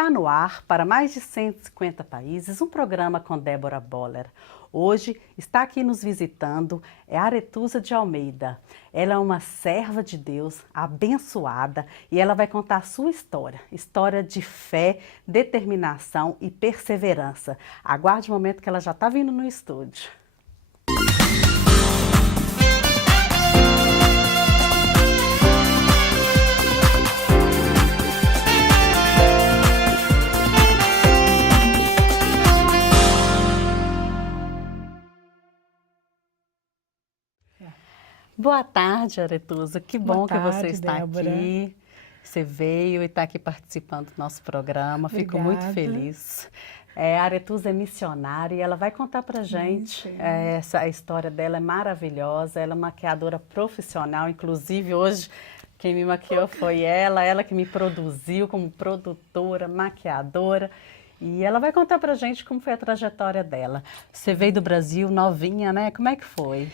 Está no ar para mais de 150 países um programa com Débora Boller. Hoje está aqui nos visitando a Aretusa de Almeida. Ela é uma serva de Deus, abençoada, e ela vai contar a sua história de fé, determinação e perseverança. Aguarde o momento que ela já está vindo no estúdio. Boa tarde, Aretusa. Que bom que você está aqui. Você veio e está aqui participando do nosso programa. Obrigada. Fico muito feliz. A Aretusa é missionária e ela vai contar pra gente. A história dela é maravilhosa. Ela é maquiadora profissional. Inclusive, hoje, quem me maquiou foi ela que me produziu como produtora, maquiadora. E ela vai contar pra gente como foi a trajetória dela. Você veio do Brasil novinha, né? Como é que foi?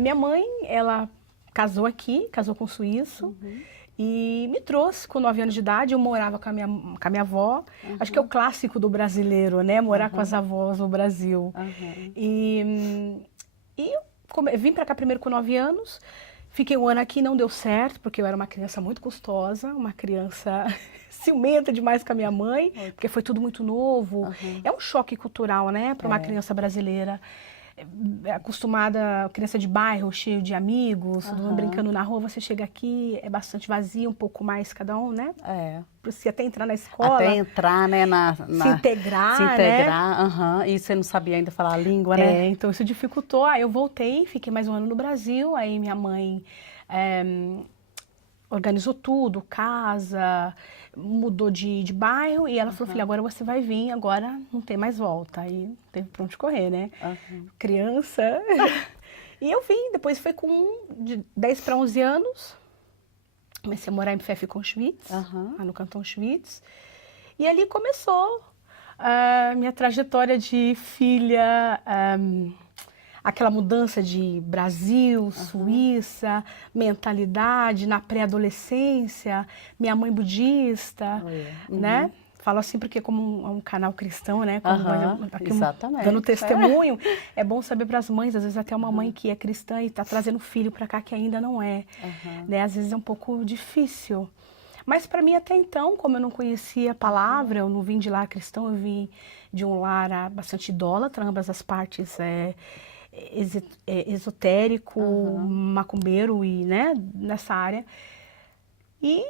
Minha mãe, ela casou aqui, casou com um suíço, e me trouxe com 9 anos de idade. Eu morava com a minha avó. Acho que é o clássico do brasileiro, né? Morar com as avós no Brasil. E eu vim para cá primeiro com 9 anos, fiquei um ano aqui, não deu certo, porque eu era uma criança muito custosa, uma criança ciumenta demais com a minha mãe, porque foi tudo muito novo. É um choque cultural, né, para uma criança brasileira. Acostumada, criança de bairro, cheio de amigos, todo mundo brincando na rua. Você chega aqui, é bastante vazio, um pouco mais cada um, né? Pra você até entrar na escola. Até entrar, né? Se integrar, né? E você não sabia ainda falar a língua, né? Então isso dificultou. Aí eu voltei, fiquei mais um ano no Brasil. Aí minha mãe organizou tudo, casa, mudou de bairro, e ela falou: filha, agora você vai vir, agora não tem mais volta. Aí não teve pra onde correr, né? Criança. E eu vim, depois foi de 10 para 11 anos, comecei a morar em Pfäffikon-Schwyz, lá no Cantão Schwyz, e ali começou a minha trajetória de filha, aquela mudança de Brasil, Suíça, mentalidade na pré-adolescência, minha mãe budista, né? Falo assim porque como um canal cristão, né? Exatamente. Dando testemunho, é bom saber para as mães, às vezes até uma mãe que é cristã e está trazendo filho para cá que ainda não é, né? Às vezes é um pouco difícil. Mas para mim até então, como eu não conhecia a palavra, eu não vim de lar cristão, eu vim de um lar bastante idólatra, ambas as partes esotérico, macumbeiro e, né, nessa área. E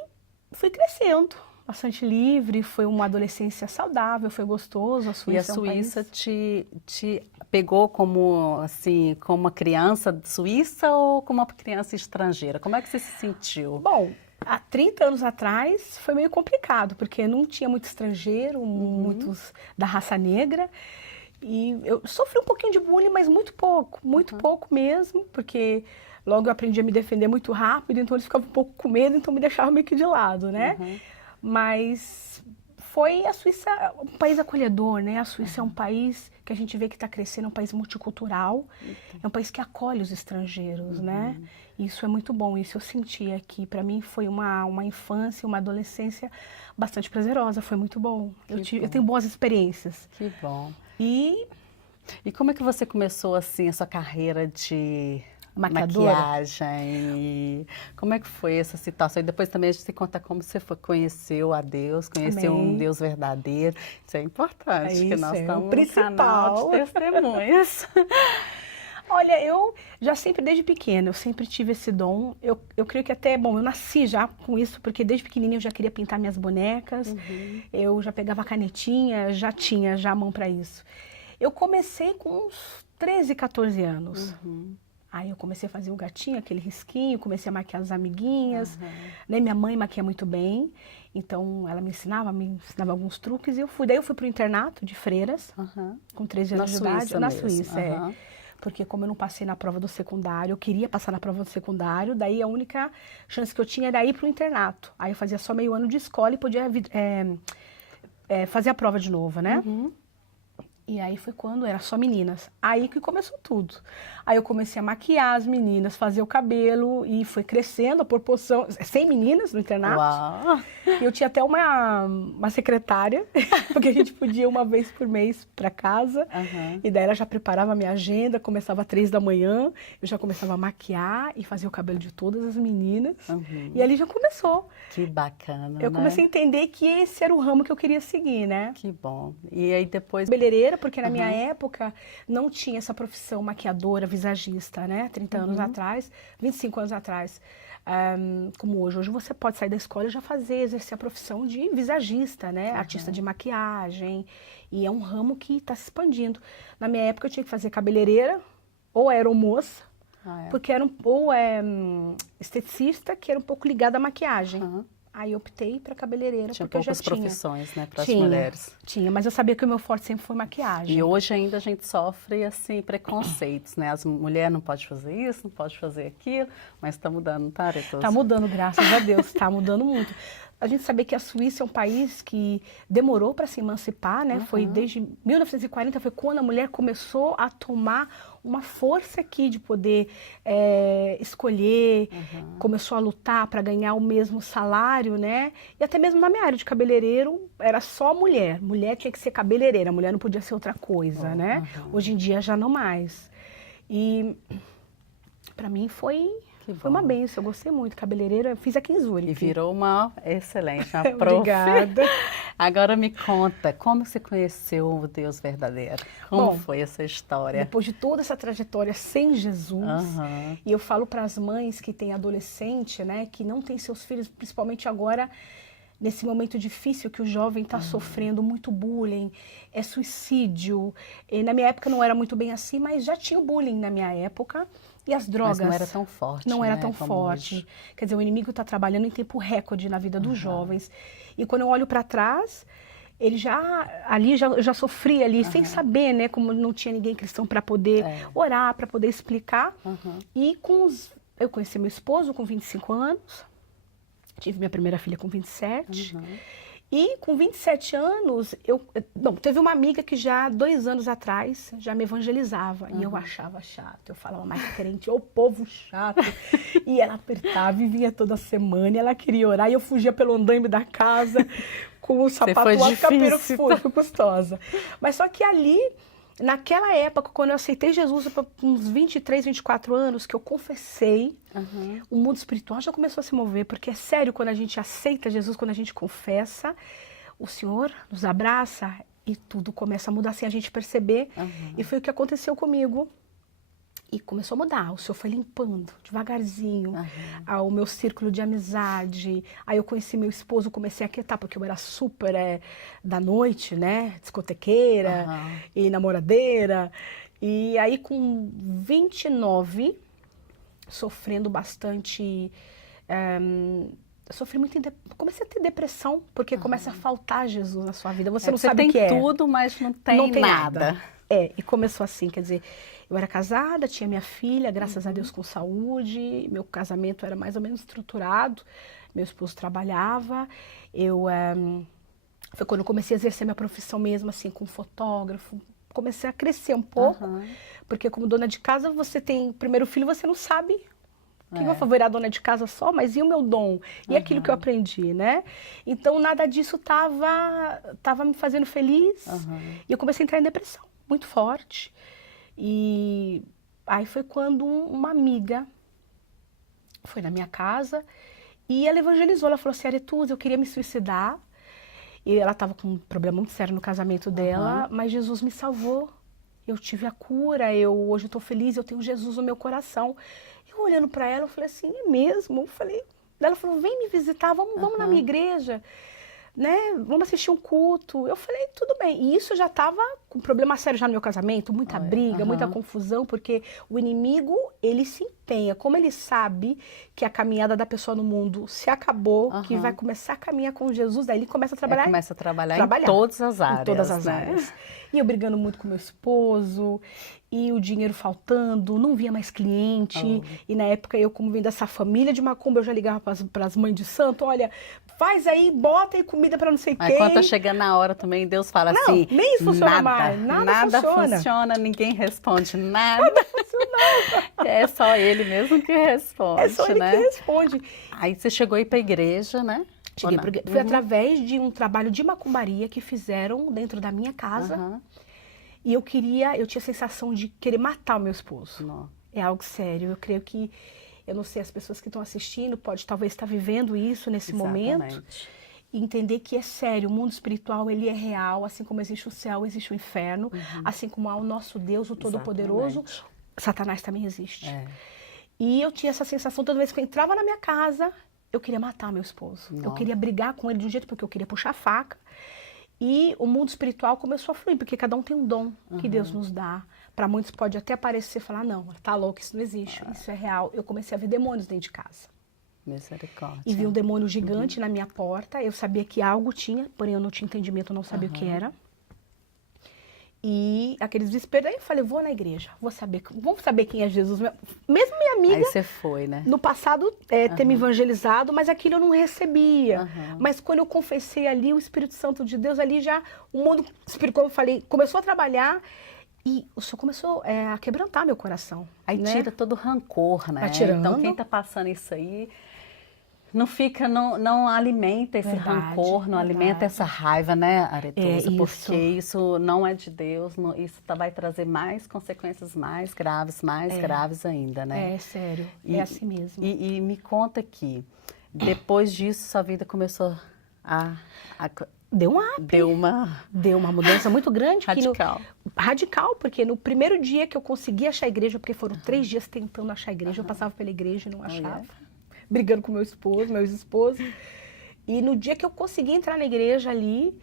fui crescendo, bastante livre, foi uma adolescência saudável, foi gostoso. A Suíça, e a Suíça te pegou como, assim, como uma criança suíça ou como uma criança estrangeira? Como é que você se sentiu? Bom, há 30 anos atrás foi meio complicado, porque não tinha muito estrangeiro, muitos da raça negra. E eu sofri um pouquinho de bullying, mas muito pouco mesmo, porque logo eu aprendi a me defender muito rápido, então eles ficavam um pouco com medo, então me deixavam meio que de lado, né? Mas foi a Suíça um país acolhedor, né? A Suíça é um país que a gente vê que está crescendo, é um país multicultural, é um país que acolhe os estrangeiros, né? Isso é muito bom, isso eu senti aqui. Para mim foi uma infância, uma adolescência bastante prazerosa, foi muito bom. Eu tenho boas experiências. Que bom. E como é que você começou, assim, a sua carreira de maquiadora? Maquiagem? Como é que foi essa situação? E depois também a gente conta como você conheceu a Deus, conheceu um Deus verdadeiro. Isso é importante, que nós estamos no canal de testemunhas. Olha, eu já sempre, desde pequena, eu sempre tive esse dom. Eu creio que até, bom, eu nasci já com isso, porque desde pequenininha eu já queria pintar minhas bonecas. Eu já pegava a canetinha, já tinha a mão para isso. Eu comecei com uns 13, 14 anos. Aí eu comecei a fazer o gatinho, aquele risquinho, comecei a maquiar as amiguinhas. Né? Minha mãe maquia muito bem, então ela me ensinava alguns truques. E daí eu fui para o internato de freiras, com 13 anos de idade. Na Suíça, porque como eu não passei na prova do secundário, eu queria passar na prova do secundário, daí a única chance que eu tinha era ir para o internato. Aí eu fazia só meio ano de escola e podia fazer a prova de novo, né? E aí foi quando era só meninas. Aí que começou tudo. Aí eu comecei a maquiar as meninas, fazer o cabelo e foi crescendo a proporção. 100 meninas no internato. Uau! E eu tinha até uma secretária, porque a gente podia ir uma vez por mês para casa. Uhum. E daí ela já preparava a minha agenda, começava às 3 da manhã. Eu já começava a maquiar e fazer o cabelo de todas as meninas. Uhum. E ali já começou. Que bacana, Eu comecei a entender que esse era o ramo que eu queria seguir, né? Que bom. E aí depois... Cabeleireira, porque na minha época não tinha essa profissão maquiadora, visagista, né? 30 anos atrás, 25 anos atrás, como hoje. Hoje você pode sair da escola e já exercer a profissão de visagista, né? Artista de maquiagem. E é um ramo que está se expandindo. Na minha época eu tinha que fazer cabeleireira ou aeromoça, porque era esteticista, que era um pouco ligada à maquiagem. Aí eu optei para cabeleireira, tinha porque eu já poucas profissões, né, para as tinha, mulheres. Tinha, mas eu sabia que o meu forte sempre foi maquiagem. E hoje ainda a gente sofre, assim, preconceitos, né? As mulheres não podem fazer isso, não pode fazer aquilo, mas está mudando, tá, Aretusa? Está mudando, graças a Deus, está mudando muito. A gente sabia que a Suíça é um país que demorou para se emancipar, né? Foi desde 1940, foi quando a mulher começou a tomar uma força aqui de poder escolher, começou a lutar para ganhar o mesmo salário, né? E até mesmo na minha área de cabeleireiro, era só mulher. Mulher tinha que ser cabeleireira, mulher não podia ser outra coisa, né? Hoje em dia já não mais. E para mim foi uma benção, eu gostei muito. Cabeleireira, eu fiz aqui em Zurique. E virou uma excelente, uma prof. Obrigada. Agora me conta, como você conheceu o Deus verdadeiro? Como foi essa história? Depois de toda essa trajetória sem Jesus, e eu falo para as mães que têm adolescente, né, que não têm seus filhos, principalmente agora, nesse momento difícil que o jovem está sofrendo muito bullying, suicídio. E na minha época não era muito bem assim, mas já tinha o bullying na minha época. E as drogas... Mas não era tão forte, Não era tão forte. Hoje. Quer dizer, o inimigo está trabalhando em tempo recorde na vida dos jovens. E quando eu olho para trás, ele eu já sofri ali, sem saber, né? Como não tinha ninguém cristão para poder orar, para poder explicar. E eu conheci meu esposo com 25 anos. Tive minha primeira filha com 27. E com 27 anos, teve uma amiga que já 2 anos atrás já me evangelizava. E eu achava chato. Eu falava, mas crente, ô povo chato. E ela apertava e vinha toda semana. E ela queria orar. E eu fugia pelo andaime da casa com o sapato lá, fui custosa. Mas só que ali... Naquela época, quando eu aceitei Jesus, com uns 23, 24 anos, que eu confessei, o mundo espiritual já começou a se mover, porque é sério, quando a gente aceita Jesus, quando a gente confessa, o Senhor nos abraça e tudo começa a mudar sem a gente perceber. E foi o que aconteceu comigo. E começou a mudar, o Senhor foi limpando devagarzinho o meu círculo de amizade. Aí eu conheci meu esposo, comecei a quietar, porque eu era super da noite, né? Discotequeira e namoradeira. E aí com 29, sofrendo bastante... sofri muito, comecei a ter depressão, porque começa a faltar Jesus na sua vida. Você não sabe o que é. Você tem tudo, mas não tem nada. E começou assim, quer dizer, eu era casada, tinha minha filha, graças a Deus com saúde, meu casamento era mais ou menos estruturado, meu esposo trabalhava, foi quando eu comecei a exercer minha profissão mesmo, assim, com fotógrafo, comecei a crescer um pouco, porque como dona de casa, você tem primeiro filho, você não sabe que eu vou virar dona de casa só, mas e o meu dom? E aquilo que eu aprendi, né? Então, nada disso tava me fazendo feliz, e eu comecei a entrar em depressão muito forte. E aí foi quando uma amiga foi na minha casa e ela evangelizou. Ela falou assim, Aretusa, eu queria me suicidar. E ela estava com um problema muito sério no casamento dela, mas Jesus me salvou. Eu tive a cura, hoje eu estou feliz, eu tenho Jesus no meu coração. Eu olhando para ela, eu falei assim, é mesmo? Ela falou, vem me visitar, vamos na minha igreja. Né? Vamos assistir um culto. Eu falei, tudo bem. E isso já estava com problema sério já no meu casamento, muita briga, muita confusão, porque o inimigo, ele se empenha. Como ele sabe que a caminhada da pessoa no mundo se acabou, que vai começar a caminhar com Jesus, daí ele começa a trabalhar. Começa a trabalhar em todas as áreas. Em todas as áreas. E eu brigando muito com meu esposo, e o dinheiro faltando, não via mais cliente. E na época, eu como vim dessa família de macumba, eu já ligava para as mães de santo, olha, faz aí, bota aí comida pra não sei Aí quem. quando tá chegando na hora também, Deus fala Não, assim, nem isso funciona mais, nada funciona, ninguém responde nada. É só ele mesmo que responde, É só ele né? que responde. Aí você chegou aí pra igreja, né? Cheguei foi através de um trabalho de macumbaria que fizeram dentro da minha casa. Uhum. E eu tinha a sensação de querer matar o meu esposo. Não. É algo sério. Eu creio que, eu não sei, as pessoas que estão assistindo talvez estar vivendo isso nesse momento. E entender que é sério, o mundo espiritual, ele é real, assim como existe o céu, existe o inferno, assim como há o nosso Deus, o Todo-Poderoso, Satanás também existe. É. E eu tinha essa sensação, toda vez que eu entrava na minha casa, eu queria matar meu esposo. Não. Eu queria brigar com ele de um jeito, porque eu queria puxar a faca. E o mundo espiritual começou a fluir, porque cada um tem um dom que Deus nos dá. Para muitos pode até parecer, falar, não, tá louco, isso não existe, isso é real. Eu comecei a ver demônios dentro de casa. Misericórdia. E vi um demônio gigante na minha porta, eu sabia que algo tinha, porém eu não tinha entendimento, eu não sabia o que era. E aquele desespero, aí eu falei, vou na igreja, vamos saber quem é Jesus. Mesmo minha amiga, aí você foi, né? no passado, ter me evangelizado, mas aquilo eu não recebia. Mas quando eu confessei ali, o Espírito Santo de Deus, ali já, o mundo espiritual, como eu falei, começou a trabalhar e o Senhor começou a quebrantar meu coração. Aí né? tira todo o rancor, né? Vai tirando. Então quem tá passando isso aí, não alimenta esse rancor, não alimenta essa raiva, né, Aretusa? Porque isso não é de Deus, isso vai trazer mais consequências mais graves ainda, né? É sério, é assim mesmo. E me conta aqui, depois disso, sua vida começou a Deu um up. Deu uma mudança muito grande. Radical. Radical, porque no primeiro dia que eu consegui achar a igreja, porque foram 3 dias tentando achar a igreja, eu passava pela igreja e não achava. Brigando com meu ex-esposo. E no dia que eu consegui entrar na igreja ali,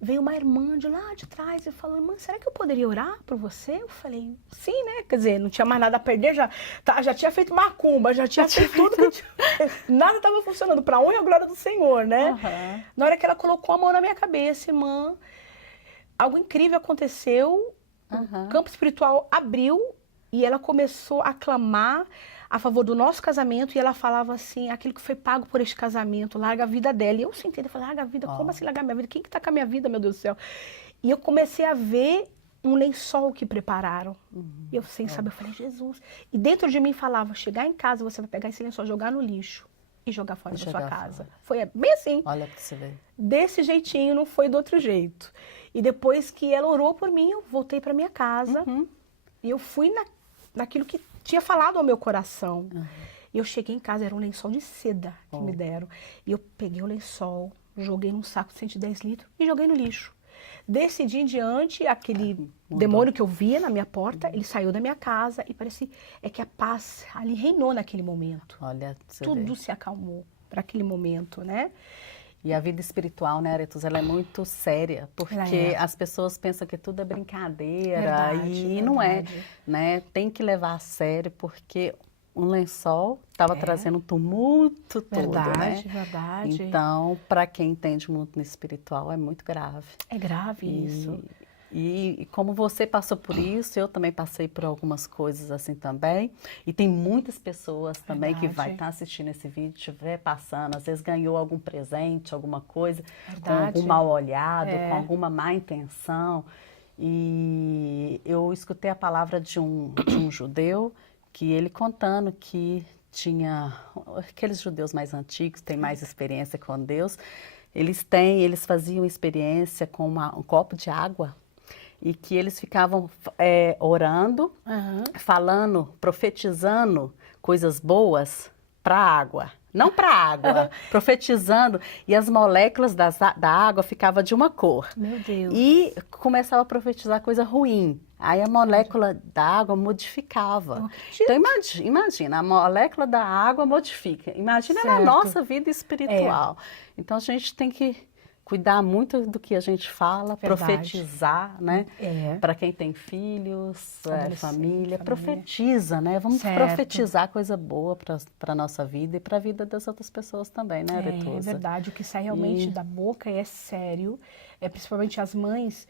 veio uma irmã de lá de trás e falou, irmã, será que eu poderia orar por você? Eu falei, sim, né? Quer dizer, não tinha mais nada a perder, já tinha feito macumba, já tinha feito tudo. Nada estava funcionando, para a honra e a glória do Senhor, né? Na hora que ela colocou a mão na minha cabeça, irmã, algo incrível aconteceu, o campo espiritual abriu e ela começou a clamar a favor do nosso casamento, e ela falava assim, aquilo que foi pago por este casamento, larga a vida dela. E eu sentei e falei, larga a vida? Como assim largar a minha vida? Quem que tá com a minha vida, meu Deus do céu? E eu comecei a ver um lençol que prepararam. E eu, sem saber, eu falei, Jesus. E dentro de mim falava, chegar em casa, você vai pegar esse lençol, jogar no lixo e jogar fora da sua casa. Foi bem assim. Olha pra você ver. Desse jeitinho, não foi do outro jeito. E depois que ela orou por mim, eu voltei para minha casa. E eu fui naquilo que tinha falado ao meu coração. E eu cheguei em casa, era um lençol de seda que me deram. E eu peguei o lençol, joguei num saco de 110 litros e joguei no lixo. Desse dia em diante, aquele demônio que eu via na minha porta, ele saiu da minha casa e parecia que a paz ali reinou naquele momento. Olha, tudo se acalmou para aquele momento, né? E a vida espiritual, né, Aretusa, ela é muito séria, porque as pessoas pensam que tudo é brincadeira, e não é, né? Tem que levar a sério, porque um lençol estava trazendo um tumulto todo, né? Verdade. Então, para quem entende o mundo espiritual, é muito grave. É grave isso. E como você passou por isso, eu também passei por algumas coisas assim também. E tem muitas pessoas também que vai estar assistindo esse vídeo, estiver passando, às vezes ganhou algum presente, alguma coisa, com algum mal olhado, com alguma má intenção. E eu escutei a palavra de um judeu, que ele contando que tinha aqueles judeus mais antigos, têm mais experiência com Deus, eles faziam experiência com um copo de água, e que eles ficavam orando, falando, profetizando coisas boas para a água. Não para a água, profetizando, e as moléculas da água ficavam de uma cor. Meu Deus. E começava a profetizar coisa ruim. Aí a molécula da água modificava. Então imagina, a molécula da água modifica. Imagina na nossa vida espiritual. Então a gente tem que cuidar muito do que a gente fala, profetizar, né? Para quem tem filhos, família, profetiza, né? Vamos profetizar coisa boa para a nossa vida e para a vida das outras pessoas também, né, Aretusa? É verdade, o que sai realmente da boca é sério. principalmente as mães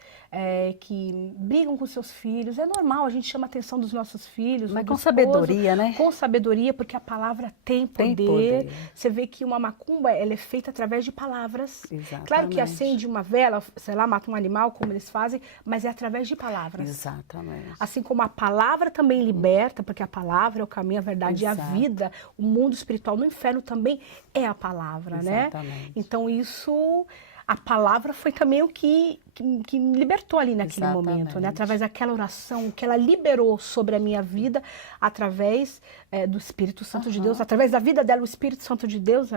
que brigam com seus filhos. É normal, a gente chama a atenção dos nossos filhos. Mas do com esposo, sabedoria, né? Com sabedoria, porque a palavra tem poder. Tem poder. Você vê que uma macumba, ela é feita através de palavras. Exatamente. Claro que acende uma vela, sei lá, mata um animal, como eles fazem, mas é através de palavras. Exatamente. Assim como a palavra também liberta, porque a palavra é o caminho, a verdade e a Exato. vida, o mundo espiritual no inferno também é a palavra, Exatamente. né? Então isso, a palavra foi também o que me libertou ali naquele momento, né? Através daquela oração que ela liberou sobre a minha vida, através do Espírito Santo de Deus, através da vida dela, o Espírito Santo de Deus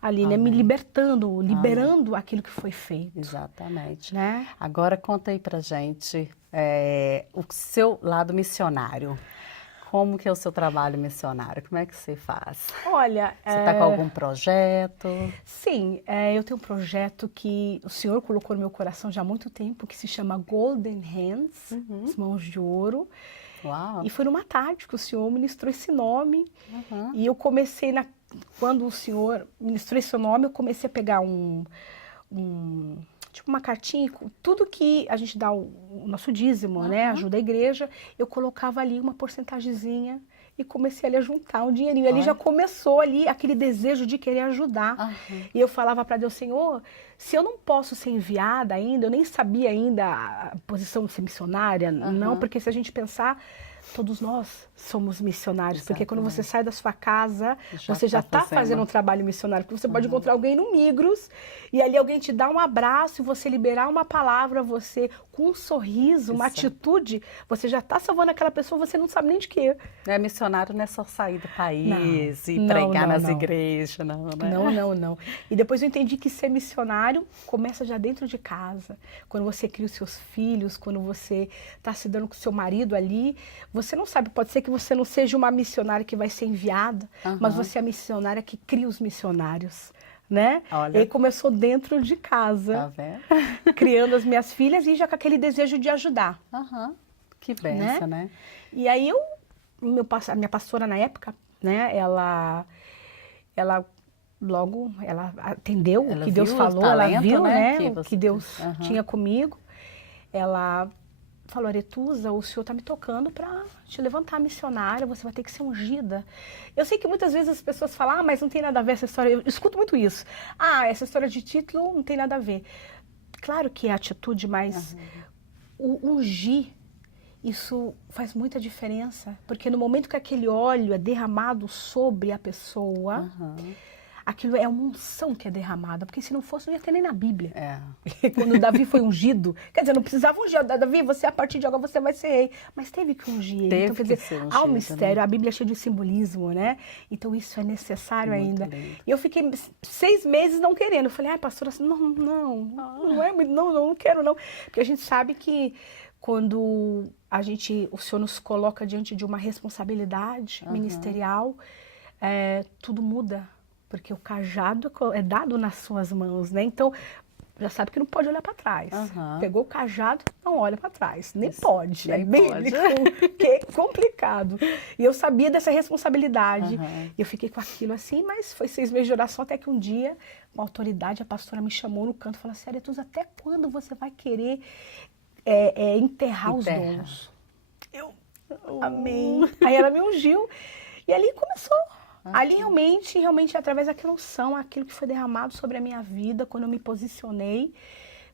ali, né? Me libertando, liberando aquilo que foi feito. Exatamente. Né? Agora conta aí pra gente o seu lado missionário. Como que é o seu trabalho missionário? Como é que você faz? Olha... Você está com algum projeto? Sim, eu tenho um projeto que o Senhor colocou no meu coração já há muito tempo, que se chama Golden Hands, as mãos de ouro. Uau! E foi numa tarde que o Senhor ministrou esse nome. E eu comecei, quando o Senhor ministrou esse nome, eu comecei a pegar tipo uma cartinha, tudo que a gente dá o nosso dízimo, né, ajuda a igreja, eu colocava ali uma porcentagemzinha e comecei ali a juntar um dinheirinho. Ali já começou ali aquele desejo de querer ajudar. E eu falava para Deus, Senhor, se eu não posso ser enviada ainda, eu nem sabia ainda a posição de ser missionária, não, porque se a gente pensar, todos nós somos missionários, porque quando você sai da sua casa, você já está fazendo um trabalho missionário, porque você pode encontrar alguém no Migros, e ali alguém te dá um abraço, você liberar uma palavra, você com um sorriso, uma atitude, você já está salvando aquela pessoa, você não sabe nem de quê. Missionário não é só sair do país e pregar nas igrejas, não, né? Não. E depois eu entendi que ser missionário começa já dentro de casa, quando você cria os seus filhos, quando você está se dando com o seu marido ali, você não sabe, pode ser que você não seja uma missionária que vai ser enviada, mas você é a missionária que cria os missionários, né? Olha. E começou dentro de casa, tá vendo? Criando as minhas filhas e já com aquele desejo de ajudar. Que benção, né? E aí a minha pastora na época, né? Ela logo, ela atendeu o que Deus falou, talento, ela viu, né? O que Deus tinha comigo. Ela falou, Aretusa, o Senhor está me tocando para te levantar missionária, você vai ter que ser ungida. Eu sei que muitas vezes as pessoas falam, mas não tem nada a ver essa história, eu escuto muito isso. Essa história de título não tem nada a ver. Claro que é atitude, mas o ungir, isso faz muita diferença, porque no momento que aquele óleo é derramado sobre a pessoa, aquilo é uma unção que é derramada, porque se não fosse, não ia ter nem na Bíblia. Quando Davi foi ungido, quer dizer, não precisava ungir, Davi, você a partir de agora você vai ser rei, mas teve que ungir ele. Então, quer dizer, há um mistério, né? A Bíblia é cheia de simbolismo, né? Então isso é necessário ainda. Lindo. E eu fiquei 6 meses não querendo, eu falei, pastora, não quero não, porque a gente sabe que quando o Senhor nos coloca diante de uma responsabilidade ministerial, tudo muda. Porque o cajado é dado nas suas mãos, né? Então, já sabe que não pode olhar para trás. Pegou o cajado, não olha para trás. Nem pode. É bíblico, que é complicado. E eu sabia dessa responsabilidade. E eu fiquei com aquilo assim, mas foi 6 meses de oração, até que um dia, uma autoridade, a pastora me chamou no canto e falou assim, Aretusa, até quando você vai querer enterrar os dons? Eu amei. Aí ela me ungiu e ali começou. Ali realmente, através daquela unção, aquilo que foi derramado sobre a minha vida, quando eu me posicionei,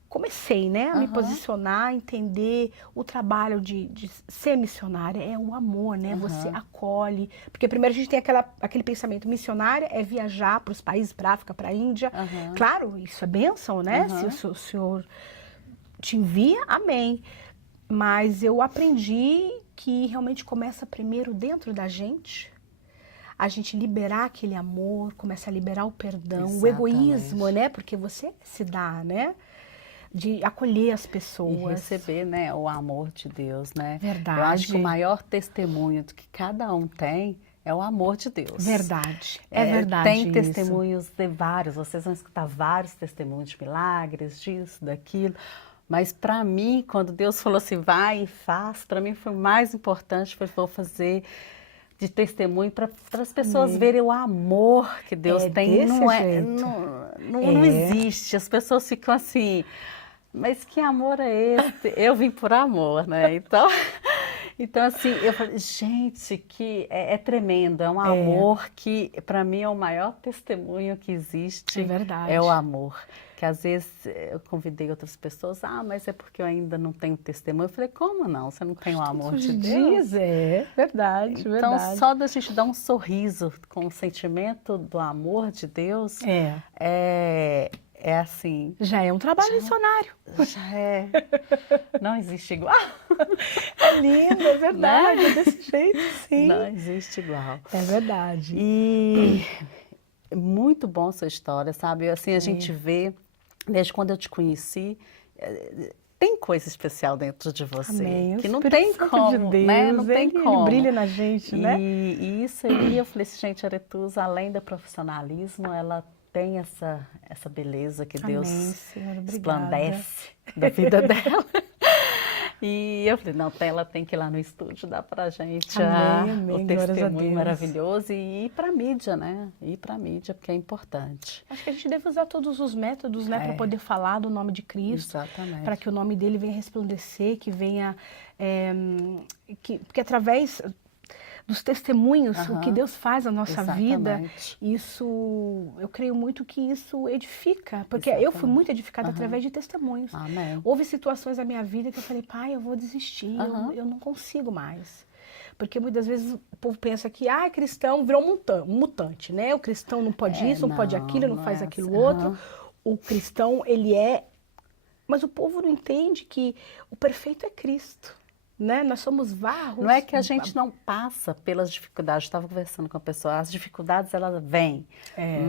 comecei, né, a me posicionar, entender o trabalho de ser missionária, é o amor, né, você acolhe, porque primeiro a gente tem aquele pensamento, missionária é viajar para os países, para a África, para a Índia, claro, isso é bênção, né, se o Senhor te envia, amém, mas eu aprendi que realmente começa primeiro dentro da gente, a gente liberar aquele amor, começa a liberar o perdão, o egoísmo, né? Porque você se dá, né? De acolher as pessoas. E receber, né, o amor de Deus, né? Verdade. Eu acho que o maior testemunho que cada um tem é o amor de Deus. Verdade. É verdade. Tem testemunhos de vários, vocês vão escutar vários testemunhos de milagres, disso, daquilo. Mas para mim, quando Deus falou assim, vai e faz, para mim foi o mais importante, foi vou fazer de testemunho para as pessoas verem o amor que Deus tem. Não existe. As pessoas ficam assim, mas que amor é esse? Eu vim por amor, né? Então assim, eu falei, gente, que é tremendo, é um amor que para mim é o maior testemunho que existe. É verdade. É o amor. Que às vezes eu convidei outras pessoas, mas é porque eu ainda não tenho testemunho. Eu falei, como não? Você não tem o amor de Deus? Verdade, Então, verdade. só da gente dar um sorriso com o sentimento do amor de Deus, é assim. Já é um trabalho missionário. Já é. Não existe igual. É lindo, é verdade, Né? desse jeito, sim. Não existe igual. É verdade. E muito bom sua história, sabe? Assim, a gente vê, desde quando eu te conheci, tem coisa especial dentro de você. Amém. Que não tem como, de Deus, né? Não tem como. Ele brilha na gente, né? E isso aí, eu falei assim, gente, a Aretusa, além do profissionalismo, ela tem essa beleza que Deus Amém, Senhor, obrigada. esplandece da vida dela. E eu falei, não, ela tem que ir lá no estúdio dar pra gente amém, o testemunho maravilhoso e ir pra mídia, né? Ir pra mídia, porque é importante. Acho que a gente deve usar todos os métodos, né, para poder falar do nome de Cristo. Exatamente. Para que o nome dele venha resplandecer, que venha... porque através dos testemunhos, o que Deus faz na nossa vida, isso, eu creio muito que isso edifica, porque eu fui muito edificada através de testemunhos. Amém. Houve situações na minha vida que eu falei, pai, eu vou desistir, eu não consigo mais. Porque muitas vezes o povo pensa que, cristão virou um mutante, né? O cristão não pode isso, não pode aquilo, não faz aquilo outro. O cristão, ele é... Mas o povo não entende que o perfeito é Cristo. Né? Nós somos varros. Não é que a gente não passa pelas dificuldades. Eu estava conversando com a pessoa, as dificuldades elas vêm,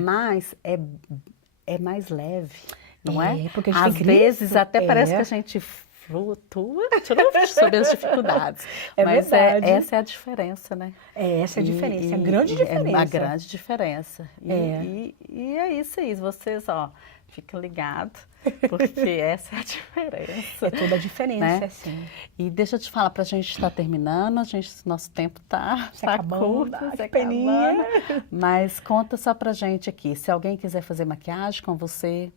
mas é mais leve, não é? Porque a gente às vezes até parece que a gente flutua sobre as dificuldades. Mas essa é a diferença, né? Essa é a diferença, a grande diferença. É a grande diferença. E é isso aí, vocês, fica ligado, porque essa é a diferença. É toda a diferença, né? sim. E deixa eu te falar, pra gente estar terminando, nosso tempo tá acabando, curto, que peninha. Mas conta só pra gente aqui, se alguém quiser fazer maquiagem com você,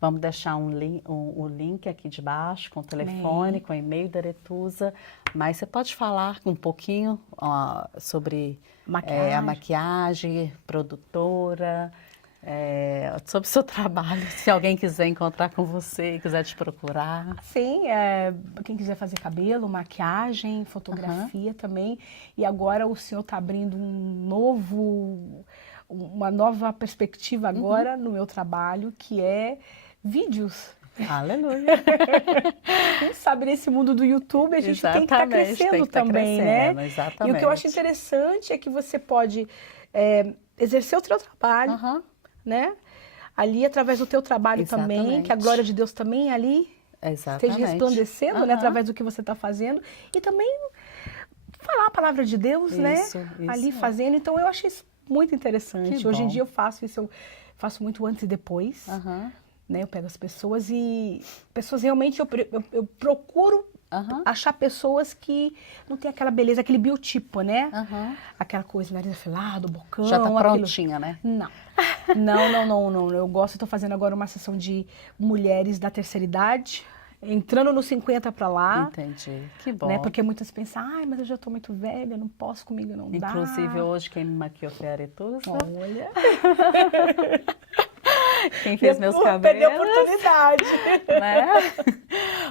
vamos deixar o link aqui de baixo, com o telefone, com o e-mail da Aretusa, mas você pode falar um pouquinho sobre a maquiagem, produtora, sobre o seu trabalho, se alguém quiser encontrar com você, quiser te procurar. Sim, quem quiser fazer cabelo, maquiagem, fotografia também. E agora o senhor está abrindo uma nova perspectiva agora no meu trabalho, que é vídeos. Aleluia! Quem sabe nesse mundo do YouTube a gente tem que estar crescendo também, né? Exatamente. E o que eu acho interessante é que você pode exercer o seu trabalho, né? Ali, através do teu trabalho também, que a glória de Deus também ali esteja resplandecendo, né? Através do que você está fazendo. E também falar a palavra de Deus, né? Ali fazendo. Então, eu achei isso muito interessante. Hoje em dia eu faço isso, eu faço muito antes e depois. Né? Eu pego as pessoas e... Pessoas realmente, eu procuro achar pessoas que não tem aquela beleza, aquele biotipo, né? Aquela coisa, nariz afilado, bocão. Já tá prontinha, né? Não. Não. Eu estou fazendo agora uma sessão de mulheres da terceira idade, entrando nos 50 para lá. Entendi. Que bom. Né? Porque muitas pensam, mas eu já estou muito velha, não posso, comigo não dá. Inclusive, hoje quem me maquiou foi a Aretusa. Olha. Quem fez meus cabelos. Perdi a oportunidade. Né?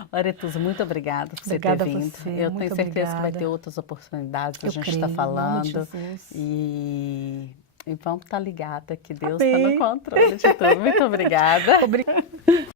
Aretusa, muito obrigada por você ter vindo. Eu tenho certeza que vai ter outras oportunidades que a gente está falando. E vamos estar ligada que Deus está no controle de tudo. Muito obrigada.